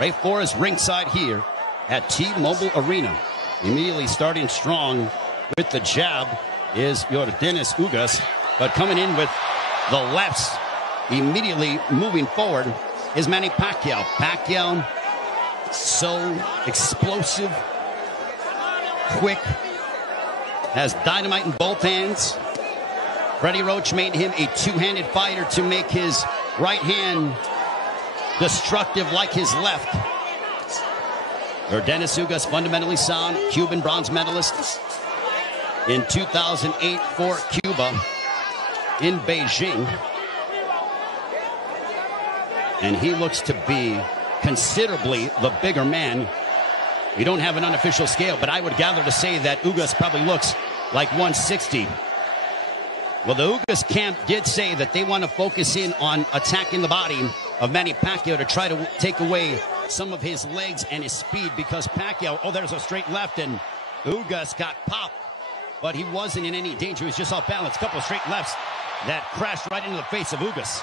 Ray Flores ringside here at T-Mobile Arena. Immediately starting strong with the jab is Yordenis Ugas, but coming in with the lefts, immediately moving forward is Manny Pacquiao. Pacquiao, so explosive, quick, has dynamite in both hands. Freddie Roach made him a two-handed fighter to make his right hand destructive like his left. Yordenis Ugas, fundamentally sound, Cuban bronze medalist in 2008 for Cuba in Beijing. And he looks to be considerably the bigger man. We don't have an unofficial scale, but I would gather to say that Ugas probably looks like 160. Well, the Ugas camp did say that they want to focus in on attacking the body of Manny Pacquiao to try to take away some of his legs and his speed, because Pacquiao, oh, there's a straight left, and Ugas got popped, but he wasn't in any danger. He was just off balance. Couple of straight lefts that crashed right into the face of Ugas.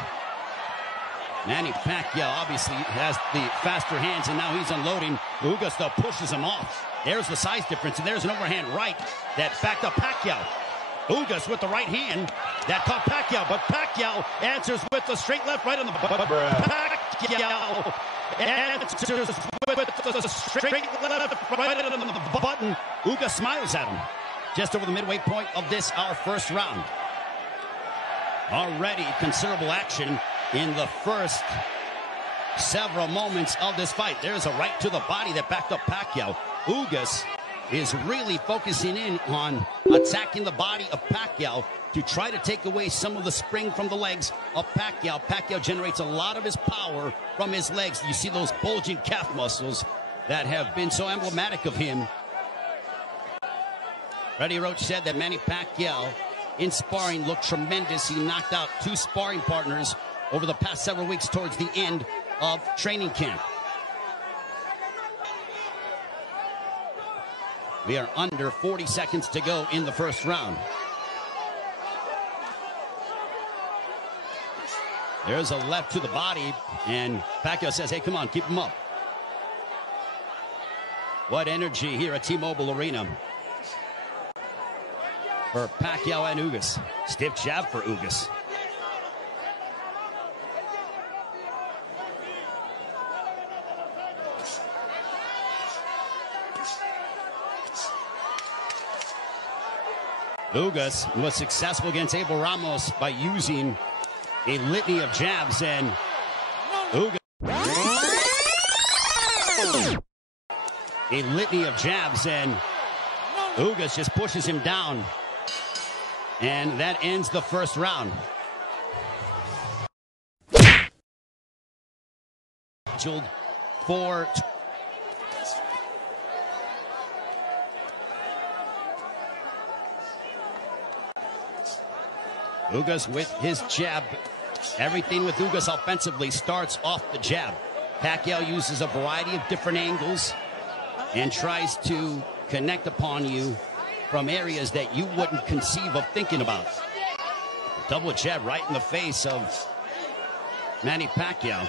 Manny Pacquiao obviously has the faster hands, and now he's unloading. Ugas, though, pushes him off. There's the size difference, and there's an overhand right that backed up Pacquiao. Ugas with the right hand that caught Pacquiao, but Pacquiao answers with the straight left right on the Pacquiao answers with the straight left right on the button. Ugas smiles at him just over the midway point of this, our first round. Already considerable action in the first several moments of this fight. There's a right to the body that backed up Pacquiao. Ugas is really focusing in on attacking the body of Pacquiao to try to take away some of the spring from the legs of Pacquiao. Pacquiao generates a lot of his power from his legs. You see those bulging calf muscles that have been so emblematic of him. Freddie Roach said that Manny Pacquiao in sparring looked tremendous. He knocked out 2 sparring partners over the past several weeks towards the end of training camp. We are under 40 seconds to go in the first round. There's a left to the body, and Pacquiao says, hey, come on, keep him up. What energy here at T-Mobile Arena for Pacquiao and Ugas. Stiff jab for Ugas. Ugas was successful against Abel Ramos by using a litany of jabs, and Ugas just pushes him down, and that ends the first round. For Ugas with his jab. Everything with Ugas offensively starts off the jab. Pacquiao uses a variety of different angles and tries to connect upon you from areas that you wouldn't conceive of thinking about. Double jab right in the face of Manny Pacquiao.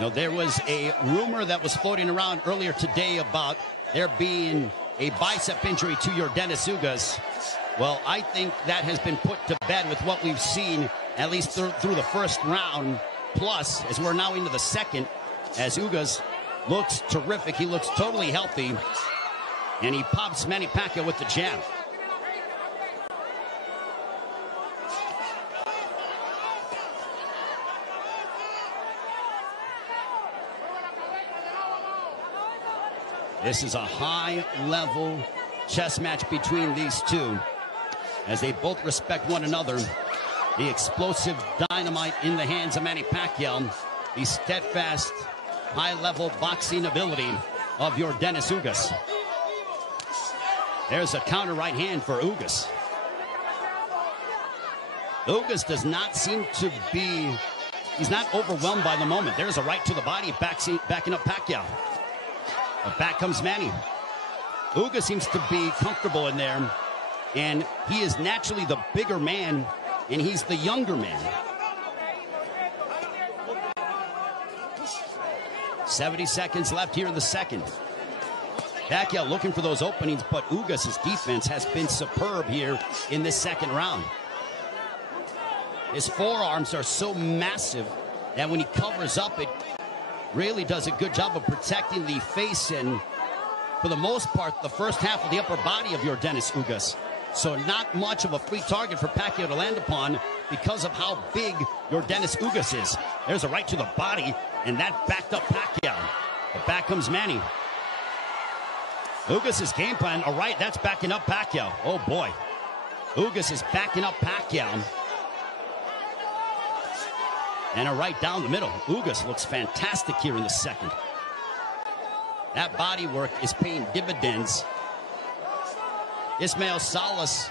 Now, there was a rumor that was floating around earlier today about there being a bicep injury to Yordenis Ugas. Well, I think that has been put to bed with what we've seen, at least through the first round, plus as we're now into the second, as Ugas looks terrific. He looks totally healthy, and he pops Manny Pacquiao with the jab. This is a high-level chess match between these two, as they both respect one another. The explosive dynamite in the hands of Manny Pacquiao, the steadfast, high-level boxing ability of Yordenis Ugas. There's a counter right hand for Ugas. Ugas does not seem to be, he's not overwhelmed by the moment. There's a right to the body, backing up Pacquiao. But back comes Manny. Ugas seems to be comfortable in there, and he is naturally the bigger man, and he's the younger man. 70 seconds left here in the second. Pacquiao looking for those openings, but Ugas' defense has been superb here in this second round. His forearms are so massive that when he covers up, it really does a good job of protecting the face and, for the most part, the first half of the upper body of Yordenis Ugas. So not much of a free target for Pacquiao to land upon because of how big Yordenis Ugas is. There's a right to the body, and that backed up Pacquiao. But back comes Manny. Ugas' game plan, a right, that's backing up Pacquiao. Oh boy. Ugas is backing up Pacquiao. And a right down the middle. Ugas looks fantastic here in the second. That body work is paying dividends. Ismael Salas,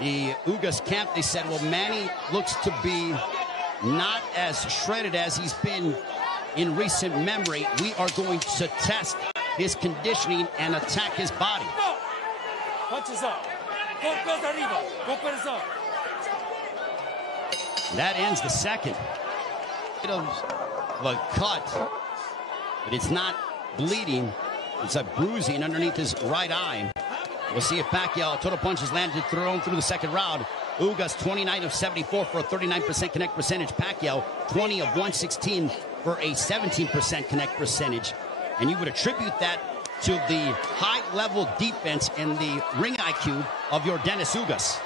the Ugas camp, they said, well, Manny looks to be not as shredded as he's been in recent memory. We are going to test his conditioning and attack his body. That ends the second. Bit of a cut, but it's not bleeding. It's a bruising underneath his right eye. We'll see if Pacquiao total punches landed thrown through the second round. Ugas 29 of 74 for a 39% connect percentage. Pacquiao 20 of 116 for a 17% connect percentage. And you would attribute that to the high-level defense and the ring IQ of Yordenis Ugas.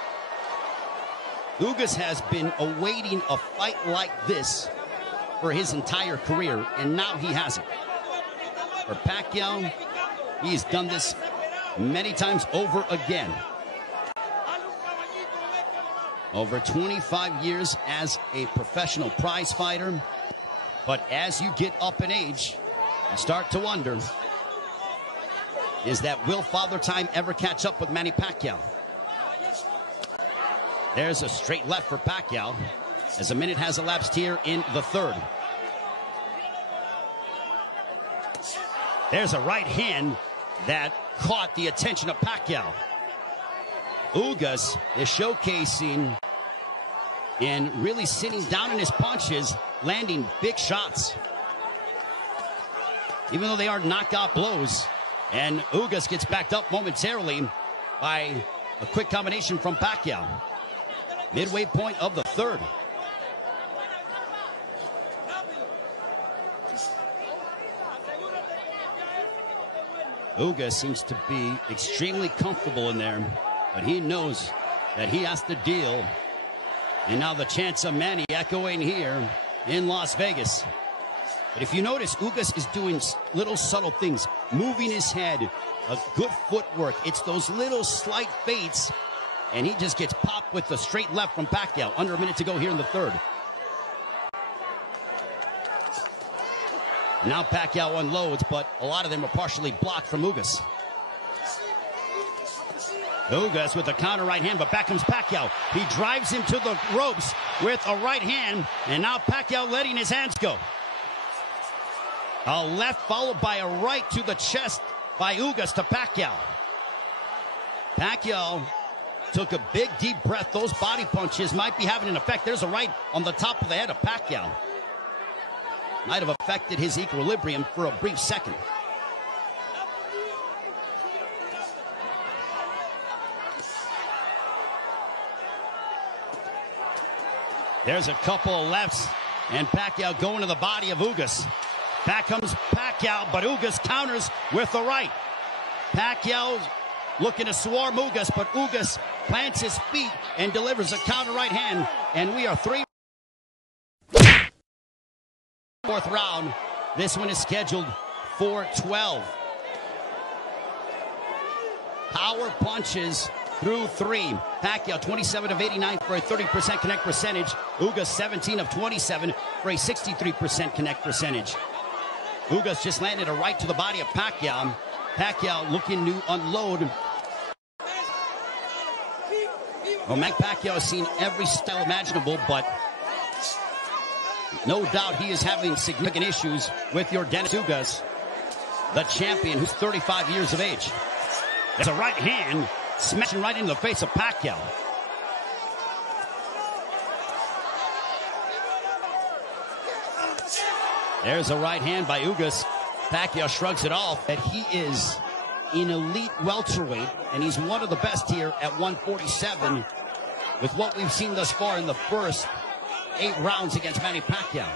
Ugas has been awaiting a fight like this for his entire career, and now he has it. For Pacquiao, he's done this many times over again. Over 25 years as a professional prize fighter. But as you get up in age, you start to wonder, is that will Father Time ever catch up with Manny Pacquiao? There's a straight left for Pacquiao as a minute has elapsed here in the third. There's a right hand that caught the attention of Pacquiao. Ugas is showcasing and really sitting down in his punches, landing big shots. Even though they are knockout blows, and Ugas gets backed up momentarily by a quick combination from Pacquiao. Midway point of the third. Ugas seems to be extremely comfortable in there, but he knows that he has to deal. And now the chants of Manny echoing here in Las Vegas. But if you notice, Ugas is doing little subtle things, moving his head, a good footwork. It's those little slight feints, and he just gets popped with the straight left from Pacquiao. Under a minute to go here in the third. Now Pacquiao unloads, but a lot of them are partially blocked from Ugas. Ugas with a counter right hand, but back comes Pacquiao. He drives him to the ropes with a right hand, and now Pacquiao letting his hands go. A left followed by a right to the chest by Ugas to Pacquiao. Pacquiao took a big deep breath. Those body punches might be having an effect. There's a right on the top of the head of Pacquiao. Might have affected his equilibrium for a brief second. There's a couple of lefts, and Pacquiao going to the body of Ugas. Back comes Pacquiao, but Ugas counters with the right. Pacquiao looking to swarm Ugas, but Ugas plants his feet and delivers a counter right hand, and we are fourth round. This one is scheduled for 12. Power punches through three. Pacquiao 27 of 89 for a 30% connect percentage. Ugas 17 of 27 for a 63% connect percentage. Ugas just landed a right to the body of Pacquiao. Pacquiao looking to unload. Well, Manny Pacquiao has seen every style imaginable, but no doubt he is having significant issues with Yordenis Ugas, the champion who's 35 years of age. There's a right hand smashing right into the face of Pacquiao. There's a right hand by Ugas. Pacquiao shrugs it off. That he is an elite welterweight, and he's one of the best here at 147 with what we've seen thus far in the first 8 rounds against Manny Pacquiao.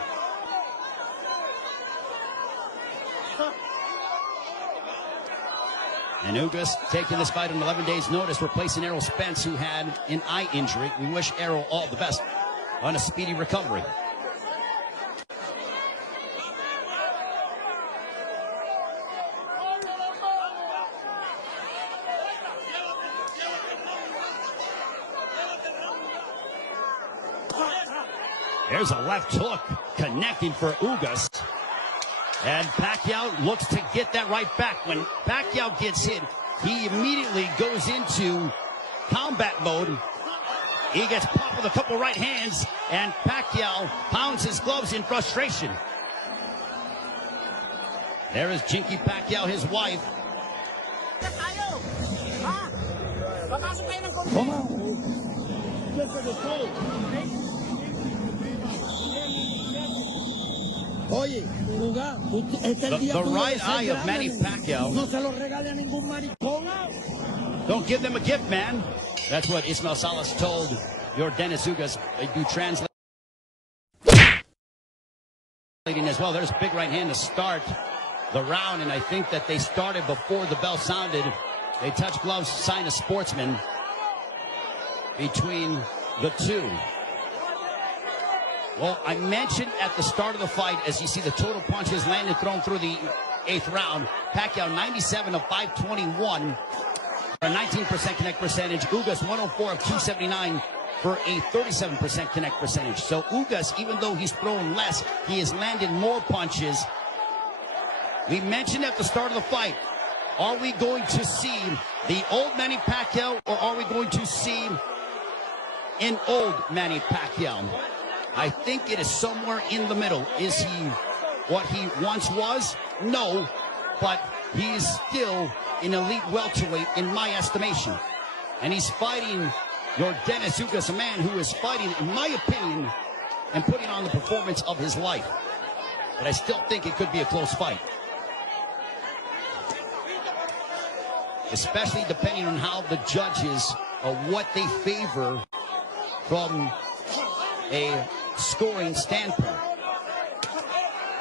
And Ugas taking this fight on 11 days' notice, replacing Errol Spence, who had an eye injury. We wish Errol all the best on a speedy recovery. There's a left hook connecting for Ugas. And Pacquiao looks to get that right back. When Pacquiao gets hit, he immediately goes into combat mode. He gets popped with a couple right hands, and Pacquiao pounds his gloves in frustration. There is Jinky Pacquiao, his wife. The right eye of Manny Pacquiao. Don't give them a gift, man. That's what Ismael Salas told Yordenis Ugas. They do translating as well. There's a big right hand to start the round, and I think that they started before the bell sounded. They touch gloves, sign a sportsman between the two. Well, I mentioned at the start of the fight, as you see the total punches landed, thrown through the 8th round, Pacquiao 97 of 521 for a 19% connect percentage. Ugas 104 of 279 for a 37% connect percentage. So Ugas, even though he's thrown less, he has landed more punches. We mentioned at the start of the fight, are we going to see the old Manny Pacquiao, or are we going to see an old Manny Pacquiao? I think it is somewhere in the middle. Is he what he once was? No, but he's still an elite welterweight in my estimation. And he's fighting Yordenis Ugas, a man who is fighting, in my opinion, and putting on the performance of his life. But I still think it could be a close fight. Especially depending on how the judges, what they favor from a scoring standpoint.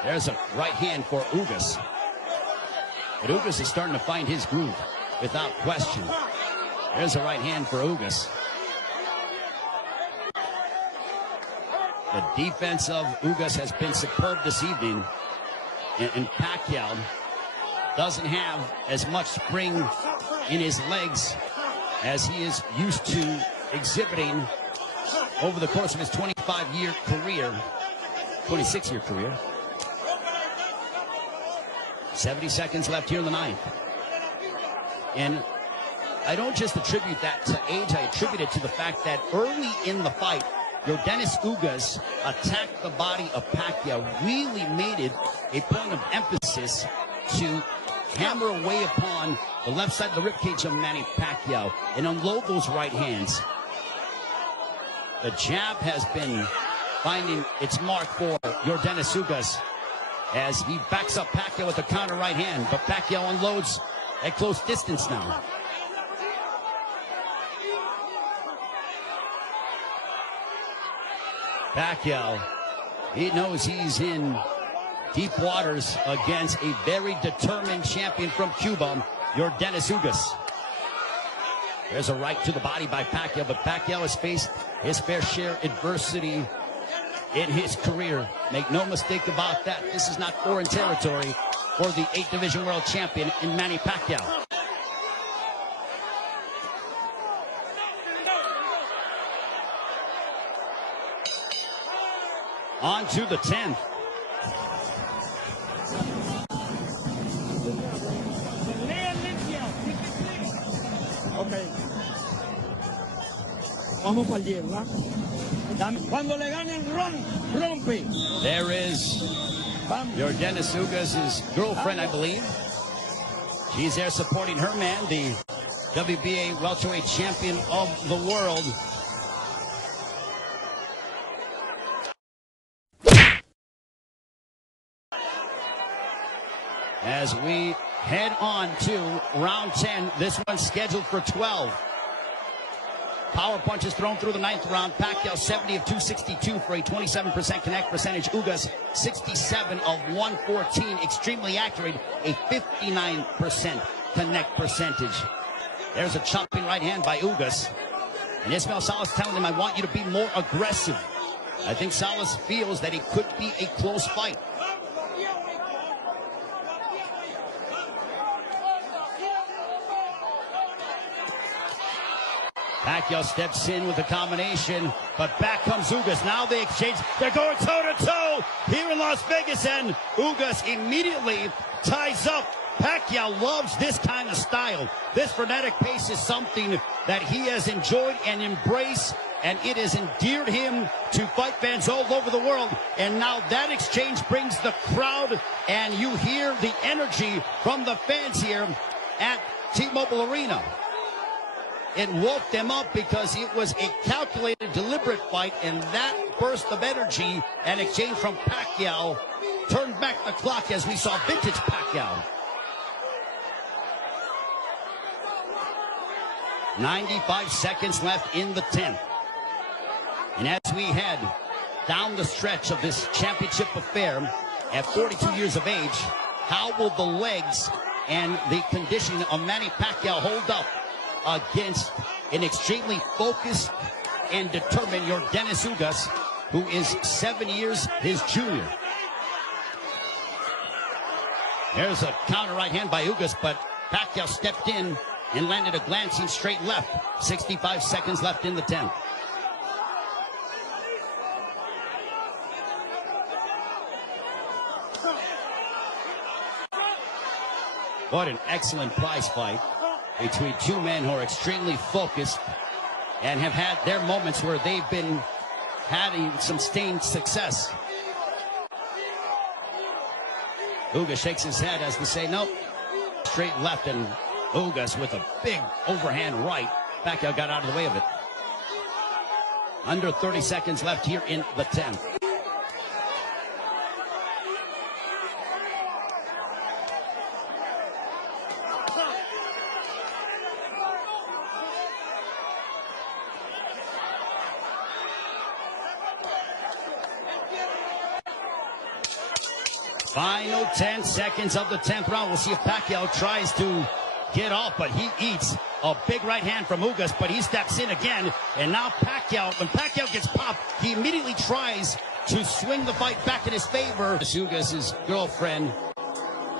There's a right hand for Ugas. But Ugas is starting to find his groove, without question. There's a right hand for Ugas. The defense of Ugas has been superb this evening. And Pacquiao doesn't have as much spring in his legs as he is used to exhibiting over the course of his 25-year career, 26-year career. 70 seconds left here in the 9th. And I don't just attribute that to age, I attribute it to the fact that early in the fight, Yordenis Ugas attacked the body of Pacquiao, really made it a point of emphasis to hammer away upon the left side of the ribcage of Manny Pacquiao and unload those right hands. The jab has been finding its mark for Yordenis Ugas as he backs up Pacquiao with a counter right hand, but Pacquiao unloads at close distance now. Pacquiao, he knows he's in deep waters against a very determined champion from Cuba, Yordenis Ugas. There's a right to the body by Pacquiao, but Pacquiao has faced his fair share of adversity in his career. Make no mistake about that. This is not foreign territory for the 8th Division World Champion in Manny Pacquiao. On to the 10th. Okay. Vamos para el 10, ¿verdad? Cuando le ganen, rompe. There is Yordenis Ugas' girlfriend, I believe. She's there supporting her man, the WBA welterweight champion of the world. as we head on to round 10. This one's scheduled for 12. Power punches thrown through the 9th round. Pacquiao 70 of 262 for a 27% connect percentage. Ugas 67 of 114. Extremely accurate, a 59% connect percentage. There's a chopping right hand by Ugas. And Ismael Salas telling him, I want you to be more aggressive. I think Salas feels that it could be a close fight. Pacquiao steps in with a combination, but back comes Ugas. Now they exchange. They're going toe-to-toe here in Las Vegas, and Ugas immediately ties up. Pacquiao loves this kind of style. This frenetic pace is something that he has enjoyed and embraced, and it has endeared him to fight fans all over the world. And now that exchange brings the crowd, and you hear the energy from the fans here at T-Mobile Arena. It woke them up because it was a calculated, deliberate fight, and that burst of energy and exchange from Pacquiao turned back the clock as we saw vintage Pacquiao. 95 seconds left in the 10th. And as we head down the stretch of this championship affair at 42 years of age, how will the legs and the conditioning of Manny Pacquiao hold up against an extremely focused and determined Yordenis Ugas, who is 7 years his junior? There's a counter right hand by Ugas, but Pacquiao stepped in and landed a glancing straight left. 65 seconds left in the 10th. What an excellent prize fight between two men who are extremely focused and have had their moments where they've been having some sustained success. Ugas shakes his head as we say, nope. Straight left, and Ugas with a big overhand right. Pacquiao got out of the way of it. Under 30 seconds left here in the 10th. Final 10 seconds of the 10th round. We'll see if Pacquiao tries to get off, but he eats a big right hand from Ugas, but he steps in again. And now Pacquiao, when Pacquiao gets popped, he immediately tries to swing the fight back in his favor. Ugas' girlfriend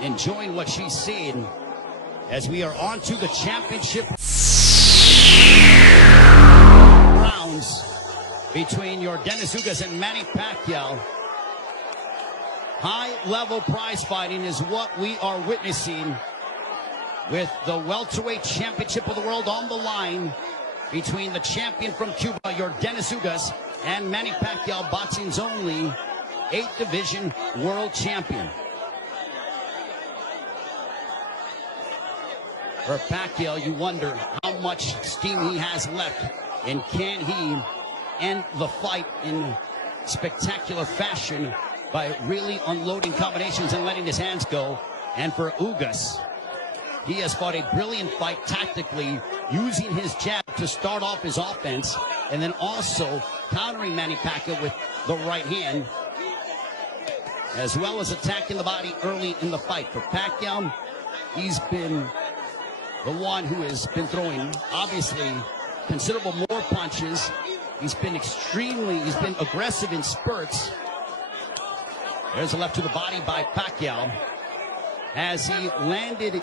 enjoying what she's seeing as we are on to the championship rounds between Yordenis Ugas and Manny Pacquiao. High-level prize fighting is what we are witnessing, with the welterweight championship of the world on the line between the champion from Cuba, Yordenis Ugas, and Manny Pacquiao, boxing's only 8th division world champion. For Pacquiao, you wonder how much steam he has left, and can he end the fight in spectacular fashion by really unloading combinations and letting his hands go. And for Ugas, he has fought a brilliant fight tactically, using his jab to start off his offense, and then also countering Manny Pacquiao with the right hand, as well as attacking the body early in the fight. For Pacquiao, he's been the one who has been throwing, obviously, considerable more punches. He's been aggressive in spurts. There's a left to the body by Pacquiao as he landed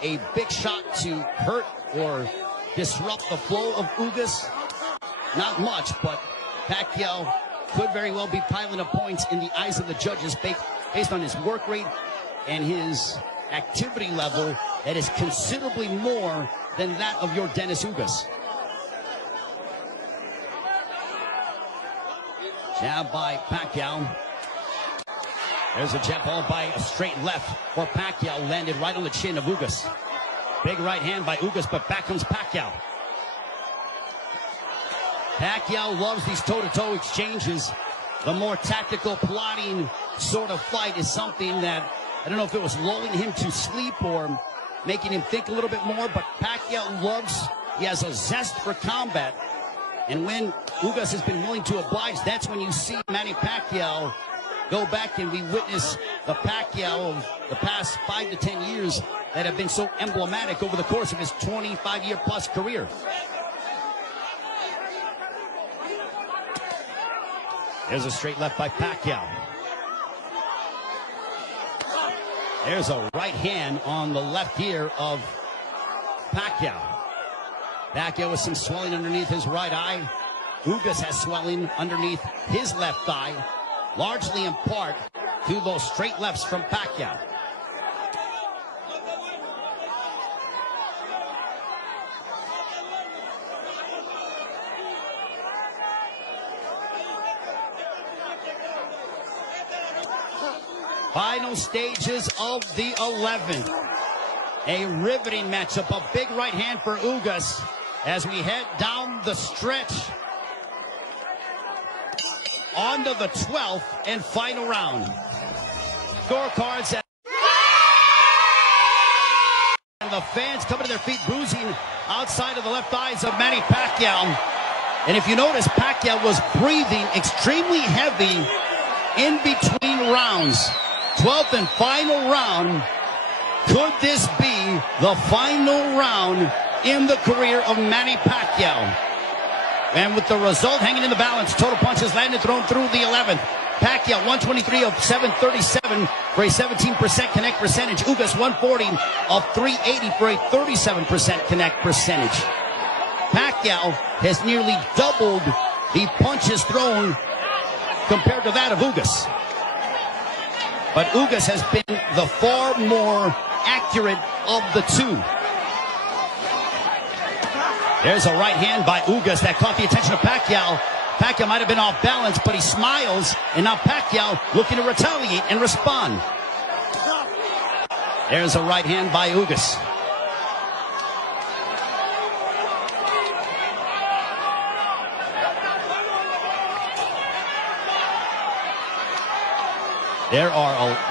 a big shot to hurt or disrupt the flow of Ugas. Not much, but Pacquiao could very well be piling up points in the eyes of the judges based on his work rate and his activity level that is considerably more than that of Yordenis Ugas. Jab by Pacquiao. There's a jab followed by a straight left for Pacquiao, landed right on the chin of Ugas. Big right hand by Ugas, but back comes Pacquiao. Pacquiao loves these toe-to-toe exchanges. The more tactical, plotting sort of fight is something that I don't know if it was lulling him to sleep or making him think a little bit more, but Pacquiao he has a zest for combat. And when Ugas has been willing to oblige, that's when you see Manny Pacquiao go back, and we witness the Pacquiao of the past 5 to 10 years that have been so emblematic over the course of his 25-year-plus career. There's a straight left by Pacquiao. There's a right hand on the left ear of Pacquiao. Pacquiao with some swelling underneath his right eye. Ugas has swelling underneath his left thigh, largely in part to those straight lefts from Pacquiao. Final stages of the 11th. A riveting matchup, a big right hand for Ugas as we head down the stretch onto the 12th and final round. Scorecards and the fans coming to their feet, bruising outside of the left eyes of Manny Pacquiao. And if you notice, Pacquiao was breathing extremely heavy in between rounds. 12th and final round. Could this be the final round in the career of Manny Pacquiao? And with the result hanging in the balance, total punches landed, thrown through the 11th. Pacquiao 123 of 737 for a 17% connect percentage. Ugas 140 of 380 for a 37% connect percentage. Pacquiao has nearly doubled the punches thrown compared to that of Ugas. But Ugas has been the far more accurate of the two. There's a right hand by Ugas that caught the attention of Pacquiao. Pacquiao might have been off balance, but he smiles, and now Pacquiao looking to retaliate and respond. There's a right hand by Ugas.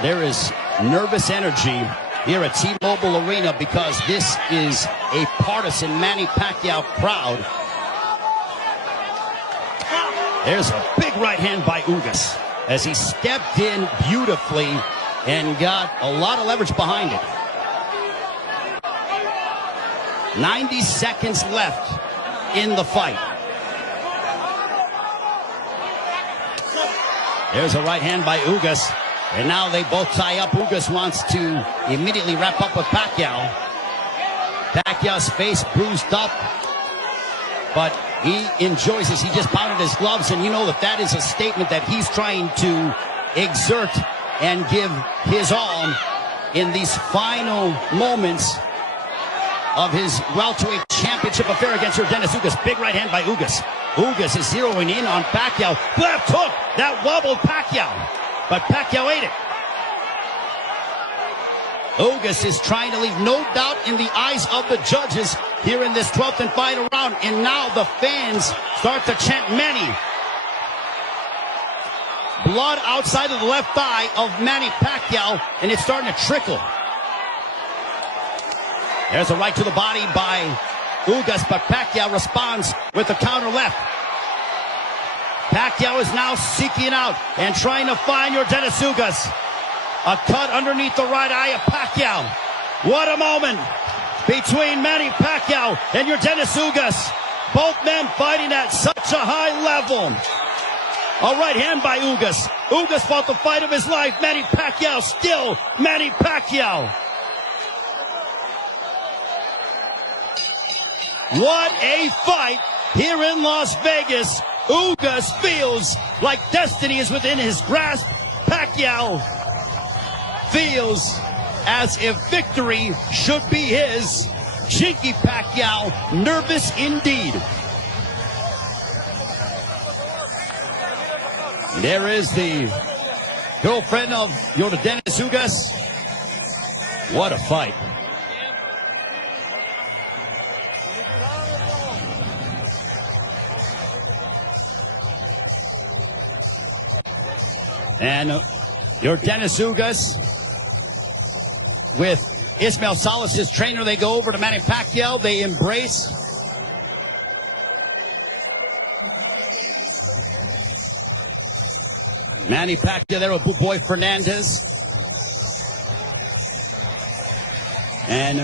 There is nervous energy here at T-Mobile Arena because this is a partisan Manny Pacquiao crowd. There's a big right hand by Ugas as he stepped in beautifully and got a lot of leverage behind it. 90 seconds left in the fight. There's a right hand by Ugas. And now they both tie up. Ugas wants to immediately wrap up with Pacquiao. Pacquiao's face bruised up, but he enjoys this. He just pounded his gloves, and you know that is a statement that he's trying to exert and give his all in these final moments of his welterweight championship affair against Yordenis Ugas. Big right hand by Ugas. Ugas is zeroing in on Pacquiao. Left hook that wobbled Pacquiao. But Pacquiao ate it. Ugas is trying to leave no doubt in the eyes of the judges here in this 12th and final round. And now the fans start to chant Manny. Blood outside of the left thigh of Manny Pacquiao, and it's starting to trickle. There's a right to the body by Ugas, but Pacquiao responds with a counter left. Pacquiao is now seeking out and trying to find Yordenis Ugas. A cut underneath the right eye of Pacquiao. What a moment between Manny Pacquiao and Yordenis Ugas. Both men fighting at such a high level. A right hand by Ugas. Ugas fought the fight of his life. Manny Pacquiao still Manny Pacquiao. What a fight here in Las Vegas. Ugas feels like destiny is within his grasp. Pacquiao feels as if victory should be his. Chinky Pacquiao, nervous indeed. There is the girlfriend of Yordenis Ugas. What a fight. And Yordenis Ugas with Ismael Salas' trainer. They go over to Manny Pacquiao. They embrace. Manny Pacquiao there with Boy Fernandez. And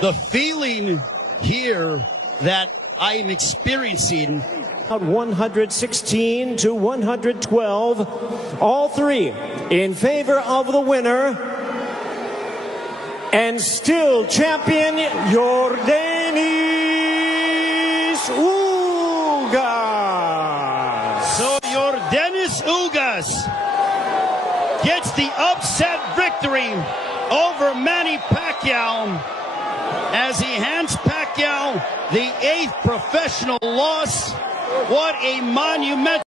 the feeling here that I'm experiencing. 116 to 112. All three in favor of the winner. And still champion, Yordenis Ugas. So Yordenis Ugas gets the upset victory over Manny Pacquiao as he hands Pacquiao the 8th professional loss. What a monumental